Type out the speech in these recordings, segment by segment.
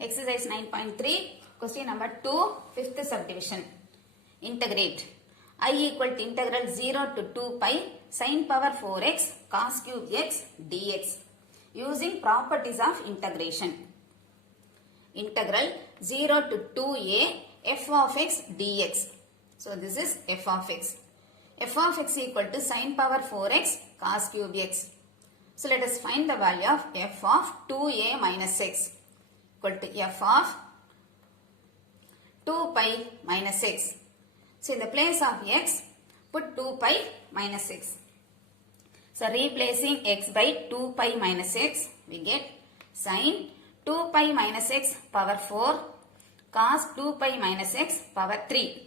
Exercise 9.3, question number 2, fifth subdivision. Integrate. I equal to integral 0 to 2 pi sin power 4x cos cube x dx using properties of integration. Integral 0 to 2a f of x dx. So this is f of x. F of x equal to sin power 4x cos cube x. So let us find the value of f of 2a minus x equal to f of 2 pi minus x. So in the place of x, put 2 pi minus x. So replacing x by 2 pi minus x, we get sin 2 pi minus x power 4 cos 2 pi minus x power 3.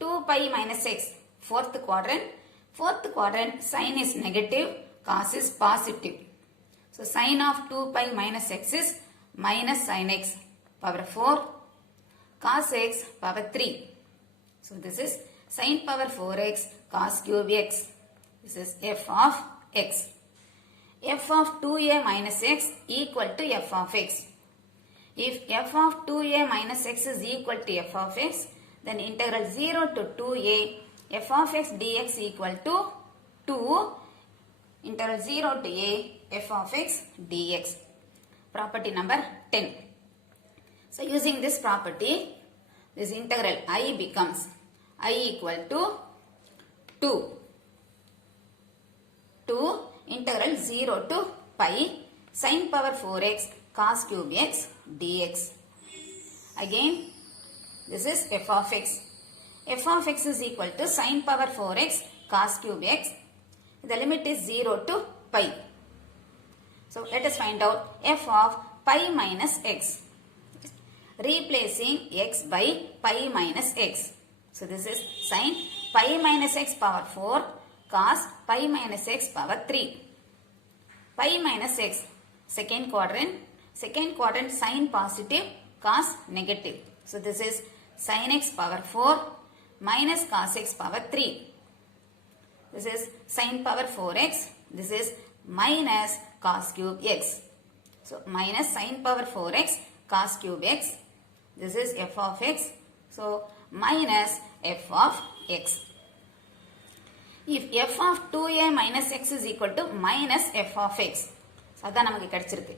2 pi minus x, fourth quadrant. Fourth quadrant, sin is negative, cos is positive. So sin of 2 pi minus x is minus sin x power 4 cos x power 3. So this is sin power 4x cos cube x. This is f of x. F of 2a minus x equal to f of x. If f of 2a minus x is equal to f of x, then integral 0 to 2a f of x dx equal to 2 integral 0 to a f of x dx. Property number 10. So using this property, this integral I becomes I equal to 2 integral 0 to pi sin power 4x cos cube x dx. Again, this is f of x. F of x is equal to sin power 4x cos cube x. The limit is 0 to pi. So let us find out f of pi minus x. Replacing x by pi minus x. So this is sin pi minus x power 4 cos pi minus x power 3. Pi minus x, second quadrant sin positive, cos negative. So this is sin x power 4 minus cos x power 3. This is sin power 4x. This is minus cos cube x. So minus sin power 4x cos cube x. This is f of x. So minus f of x. If f of 2a minus x is equal to minus f of x. So that நமக்கு கிடைச்சிருக்கு.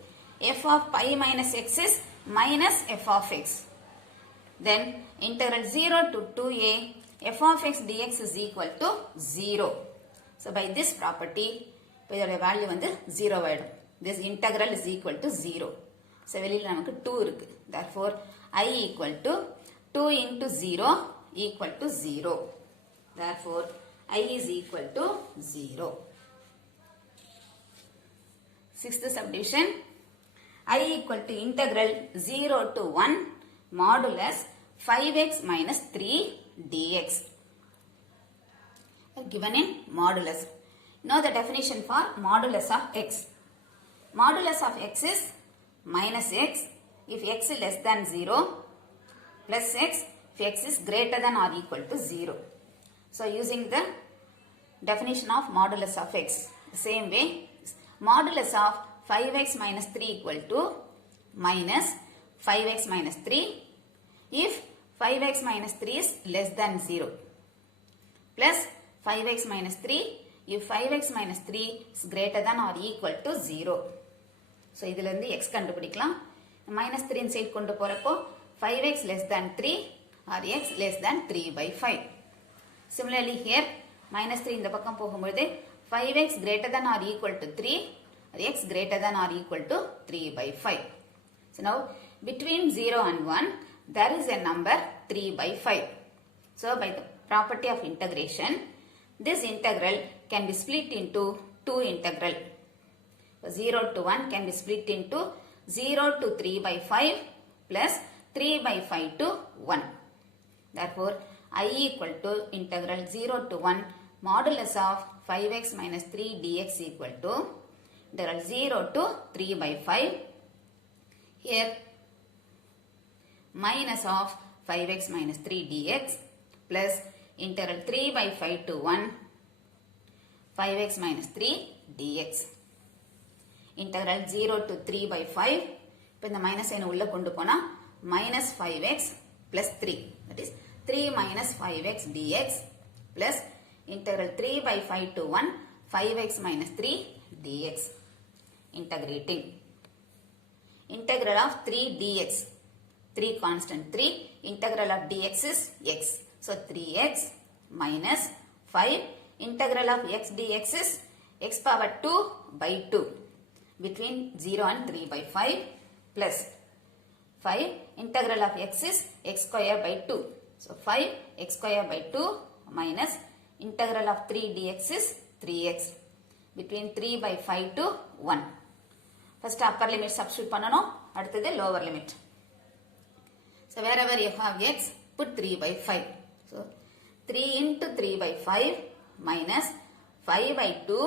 f of pi minus x is minus f of x. Then integral 0 to 2a f of x dx is equal to 0. So by this property, இதோட value வந்து 0 ஆயிடும். This integral is equal to 0. So வெளியில நமக்கு 2 இருக்கு. Therefore, I equal to 2 into 0 equal to 0. Therefore, I is equal to 0. Sixth subdivision. I equal to integral 0 to 1 modulus 5x minus 3 dx. Given in modulus. Know the definition for modulus of x. Modulus of x is minus x if x is less than 0 plus x if x is greater than or equal to 0. So using the definition of modulus of x, the same way, modulus of 5x minus 3 equal to minus 5x minus 3 if 5x minus 3 is less than 0 plus 5x minus 3 if 5x minus 3 is greater than or equal to 0. So இதில இருந்து x கண்டுபிடிக்கலாம். minus 3 in side கொண்டு போறப்போ 5x less than 3 or x less than 3 by 5. Similarly here minus 3 இந்த பக்கம் போகும்பொழுது 5x greater than or equal to 3 or x greater than or equal to 3 by 5. So now between 0 and 1 there is a number 3 by 5. So by the property of integration, this integral can be split into two integral. 0 to 1 can be split into 0 to 3 by 5 plus 3 by 5 to 1. Therefore, I equal to integral 0 to 1 modulus of 5x minus 3 dx equal to integral 0 to 3 by 5. Here minus of 5x minus 3 dx plus integral 3 by 5 to 1 5x minus 3 dx. Integral 0 to 3 by 5. இப்போ இந்த minus sign உள்ள கொண்டு போனா minus 5x plus 3. That is 3 minus 5x dx plus integral 3 by 5 to 1 5x minus 3 dx. Integrating. Integral of 3 dx. 3 constant 3. Integral of dx is x. So 3x minus 5. Integral of x dx is x power 2 by 2. Between 0 and 3 by 5 plus 5. Integral of x is x square by 2. So 5 x square by 2 minus integral of 3 dx is 3x. Between 3 by 5 to 1. First upper limit substitute பண்ணனும். அடுத்தது lower limit. So wherever you have x, put 3 by 5. So 3 into 3 by 5 minus 5 by 2,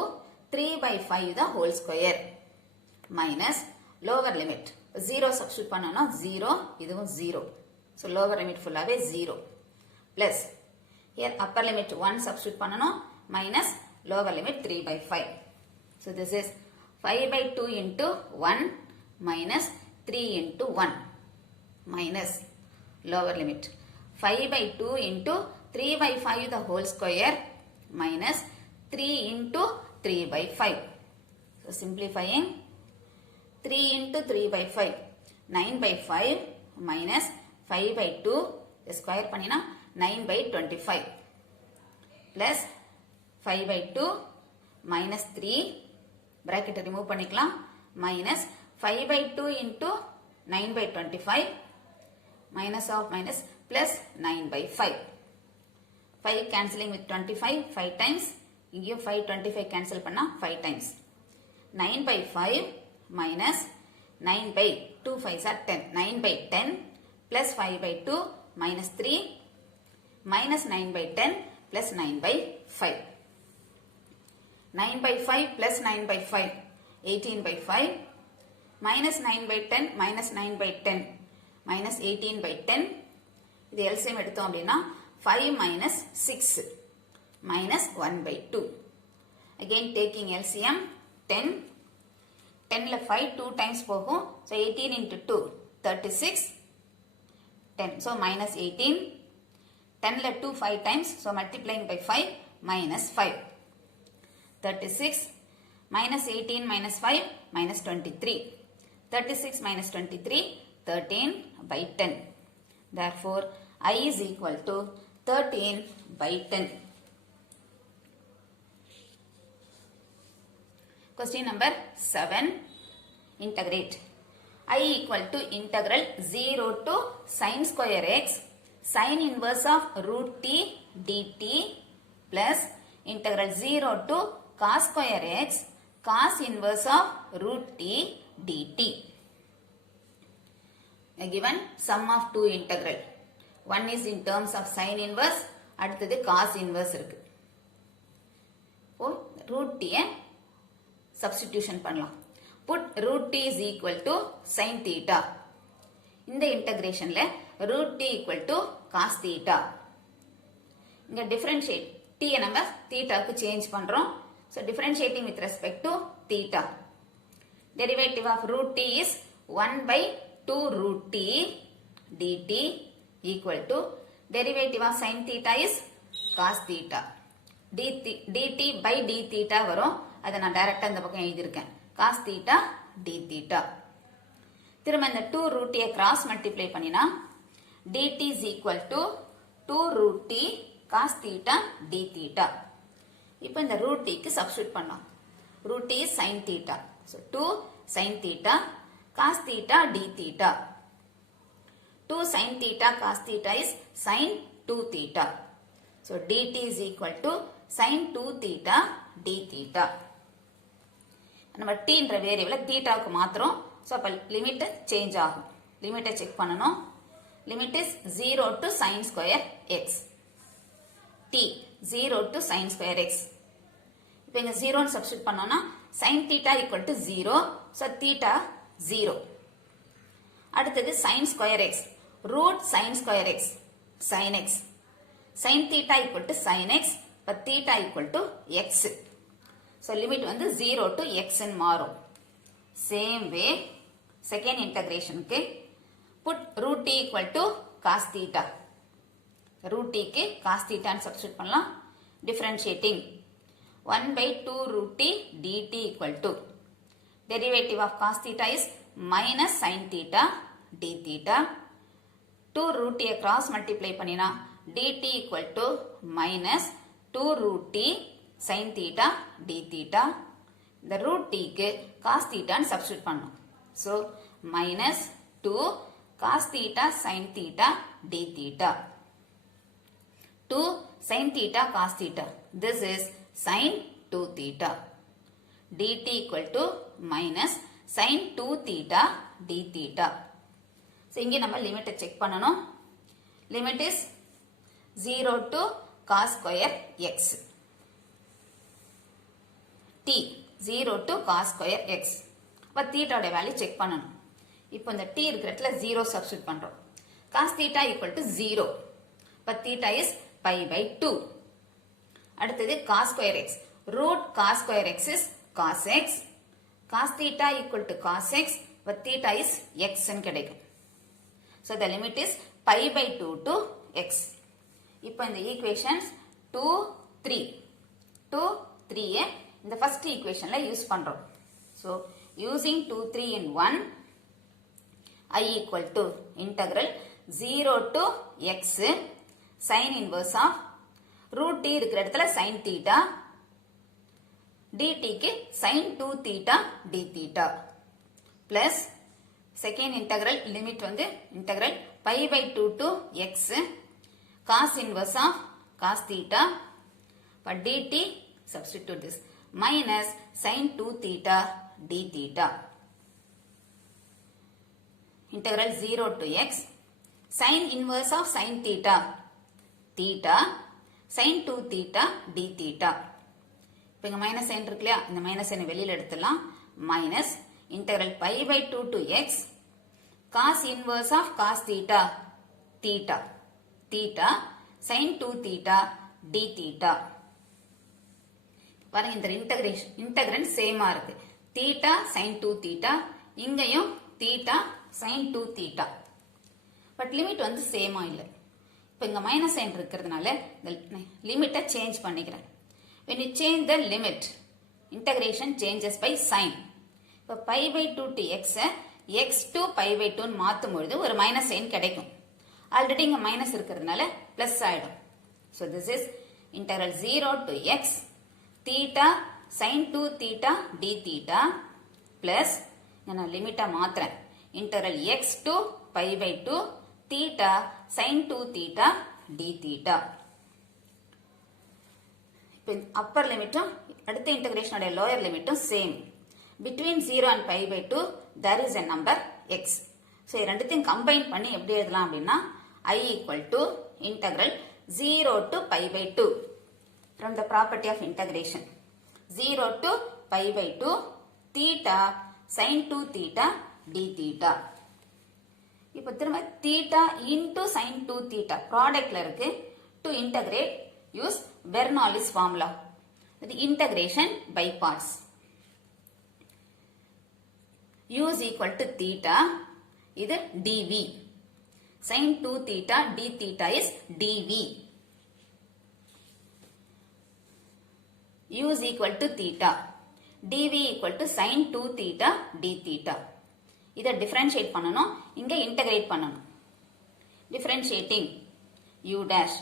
3 by 5 the whole square. Minus lower limit. 0 substitute பண்ணனும் 0, இதுவும் 0. So lower limit fullaவே 0. Plus here upper limit 1 substitute பண்ணனும் minus lower limit 3 by 5. So this is 5 by 2 into 1 minus 3 into 1 minus lower limit 5 by 2 into 3 by 5 the whole square minus 3 into 3 by 5. So simplifying 3 into 3 by 5 9 by 5 minus 5 by 2 square பண்ணினா 9 by 25 plus 5 by 2 minus 3 bracket remove பண்ணிக்கலாம் minus 5 by 2 into 9 by 25 minus of minus plus 9 by 5. 5 cancelling with 25 5 times. இங்கேயும் 5 25 cancel பண்ணா 5 times. 9 by 5 minus 9 by 2 5s are 10. 9 by 10 plus 5 by 2 minus 3 minus 9 by 10 plus 9 by 5. 9 by 5 plus 9 by 5 18 by 5 minus 9 by 10 minus 9 by 10 minus 18 by 10. இது LCM எடுத்தோம் அப்படின்னா 5 minus 6 minus 1 by 2. Again taking LCM 10. 10ல 5 2 times போகும். So 18 into 2 36. 10. So minus 18. 10ல 2 5 times. So multiplying by 5 minus 5. 36 minus 18 minus 5 minus 23. 36 minus 23 13 by 10. Therefore I is equal to 13 by 10. Question number 7. Integrate. I equal to integral 0 to sin square x sin inverse of root t dt plus integral 0 to cos square x cos inverse of root t dt. A given sum of two integral. One is in terms of sin inverse, அடுத்தது cos inverse இருக்கு. root t substitution பண்ணலாம். Put root t is equal to sin theta. இந்த integrationல root t equal to cos theta. இங்க differentiate t நம்ம thetaக்கு change பண்றோம். So differentiating with respect to theta. Derivative of root t is 1 by 2 root t dt equal to derivative of sin theta is cos theta. dt by d theta வரும். அதை நான் டைரக்டா இந்த பக்கம் எழுதியிருக்கேன். cos theta d theta. திரும்ப இந்த 2 root t cross multiply பண்ணினா dt is equal to 2 root t cos theta d theta. இப்போ இந்த root t க்கு substitute பண்ணலாம். root t is sin theta. So 2 sin theta cos theta d theta. 2 sin theta cos theta is sin 2 theta. So dt is equal to sin 2 theta d theta. நம்ம t என்ற வேரியபிளை தீட்டாவுக்கு மாத்துறோம். So அப்போ limit change ஆகும். லிமிட்டை check பண்ணணும். Limit is 0 to sin square x. t 0 to sin square x. இப்போ இங்க 0 substitute பண்ணோம்னா sin theta equal to 0. So theta 0. அடுத்தது sin square x. root sin square x. sin x. sin theta equal to sin x. இப்போ theta equal to x. So limit வந்து 0 to x ன்னு மாறும். Same way second இன்டகிரேஷனுக்கு put root t equal to cos theta. root t க்கு cos theta ன்னு substitute பண்ணலாம். Differentiating 1 by 2 root t dt equal to derivative of cos theta is minus sin theta d theta. 2 root t cross multiply பண்ணினா dt equal to minus 2 root t sin theta d theta. இந்த root t க்கு cos theta ன்னு substitute பண்ணணும். So minus 2 cos theta sin theta d theta. 2 sin theta cos theta. This is sin 2 theta. dt equal to minus sin 2 theta d theta. So இங்கே நம்ம லிமிட்டை check பண்ணணும். Limit is 0 to cos square x. t 0 to cos square x. அப்போ தீட்டாவோட value check பண்ணணும். இப்போ இந்த t இருக்கிற இடத்துல 0 சப்ஸ்டிட் பண்றோம். cos theta equal to 0. அப்போ theta is pi by 2. அடுத்தது cos square x. root cos square x is cos x. cos theta equal to cos x. அப்போ theta is x ன்னு கிடைக்கும். So the limit is pi by 2 to x. இப்போ இந்த equations 2, 3. 2, 3 இந்த first equationல use பண்றோம். So using 2, 3 in 1, I equal to integral 0 to x sin inverse of root t இருக்கிற இடத்துல sin theta dt க்கு sin 2 theta d theta plus second integral limit வந்து integral pi by 2 to x cos inverse of cos theta but dt substitute this minus sin 2 theta d theta. Integral 0 to x sin inverse of sin theta theta sin 2 theta d theta. இப்போ இங்க minus sign இருக்கு இல்லையா, இந்த minus சைனை வெளியில எடுத்துடலாம். Minus integral pi by 2 to x cos inverse of cos theta theta theta sin 2 theta d theta. பாருங்க இந்த இன்டகிரண்ட் சேமா இருக்கு. theta sin 2 theta இங்கேயும் theta sin 2 theta. But limit வந்து சேமா இல்லை. இப்போ இங்க மைனஸ் சைன் இருக்கிறதுனால லிமிட்டை சேஞ்ச் பண்ணிக்கிறேன். when you change the limit integration changes by sign. இப்போ pi by 2 to x x to pi by 2 மாத்தும் பொழுது ஒரு மைனஸ் சைன் கிடைக்கும். ஆல்ரெடி இங்க மைனஸ் இருக்கிறதுனால பிளஸ் ஆயிடும். so this is integral 0 to x theta sin 2 theta d theta plus நான் லிமிட்டை மாத்துறேன். integral x to pi by 2 theta sin 2 theta d theta. இப்போ அப்பர் லிமிட்டும் அடுத்த இன்டகிரேஷனோட lower லிமிட்டும் same. between 0 and pi by 2 there is a number x. so ரெண்டுத்தையும் combine பண்ணி எப்படி எழுதலாம் அப்படின்னா I equal to integral 0 to pi by 2 from the property of integration 0 to pi by 2 theta sin 2 theta d theta. இப்போ திரும்ப theta into sin 2 theta ப்ராடக்ட்ல இருக்கு. to integrate use Bernoulli's formula. the integration by parts. u is equal to theta இது dv sin 2 theta d theta is dv. u is equal to theta dv equal to sin 2 theta d theta. இதை differentiate பண்ணணும், இங்க integrate பண்ணணும். differentiating u dash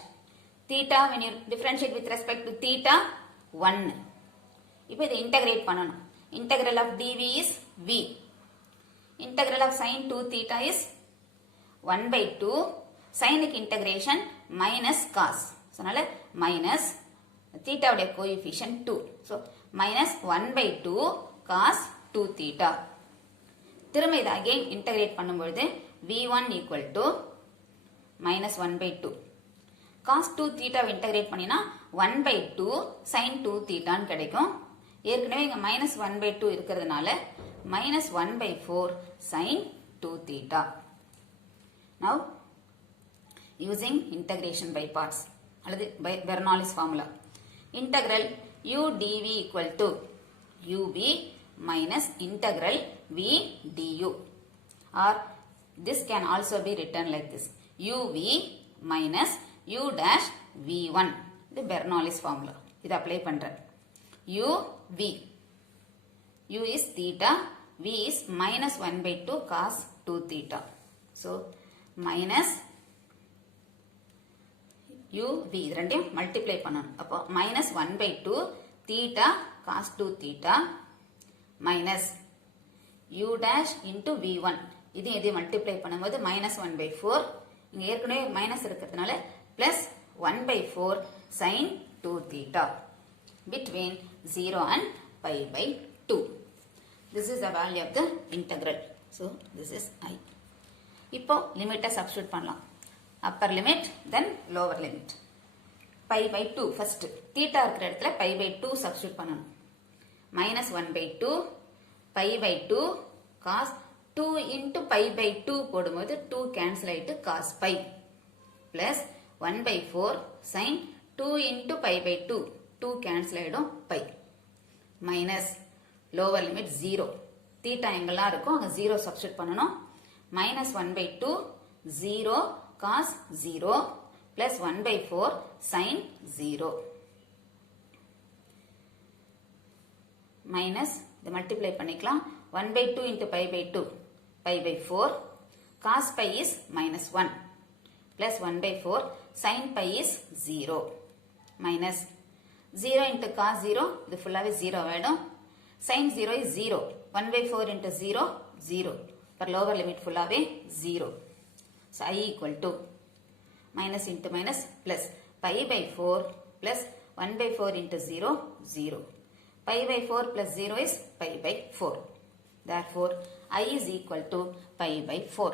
theta when you differentiate with respect to theta 1. இப்போ இதை integrate பண்ணணும். integral of dv is v. integral of sin 2 theta is 1 by 2 sin integration minus cos. so அதனால minus theta உடைய coefficient 2. so minus 1 by 2 cos 2 theta. திரும்ப இதை again integrate பண்ணும்பொழுது v1 equal to minus 1 by 2 cos 2 theta integrate பண்ணினா 1 by 2 sin 2 theta கிடைக்கும். ஏற்கனவே இங்க minus 1 by 2 இருக்கிறதுனால minus 1 by 4 sin 2 theta. Now using integration by parts அல்லது by Bernoulli's formula integral u dv equal to ub minus integral v du. or this can also be written like this, uv minus u dash v1. இது Bernoulli's formula. இது apply பண்றேன். uv, u is theta, v is minus 1 by 2 cos 2 theta. So minus uv இது ரெண்டையும் multiply பண்ணணும். அப்போ minus 1 by 2 theta cos 2 theta minus u dash into v1. இது multiply பண்ணும்போது minus 1 by 4. இங்க ஏற்கனவே மைனஸ் இருக்கிறதுனால plus 1 by 4 sin 2 theta between 0 and pi by 2. This is the value of the integral. So this is I. இப்போ லிமிட்டை substitute பண்ணலாம். Upper limit then lower limit. pi by 2 first theta இருக்கிற இடத்துல pi by 2 substitute பண்ணணும். minus 1 by 2 pi by 2 cos 2 into pi by 2 போடும்போது 2 cancel ஆயிட்டு cos pi plus 1 by 4 sin 2 into pi by 2 2 cancel ஆயிடும் pi minus lower limit 0. Theta எங்கெல்லாம் இருக்கும் அங்க 0 substitute பண்ணணும். minus 1 by 2 0 cos 0 plus 1 by 4 sin 0 minus இதை multiply பண்ணிக்கலாம். 1 by 2 into pi by 2 pi by 4 cos pi is minus 1 plus 1 by 4 sin pi is 0 minus 0 into cos 0 இது ஃபுல்லாவே 0 ஆயிடும். sin 0 is 0. 1 by 4 into 0 0. For lower limit ஃபுல்லாவே 0. So I equal to minus into minus plus pi by 4 plus 1 by 4 into 0 0. Pi by 4 plus 0 is pi by 4. Therefore I is equal to pi by 4.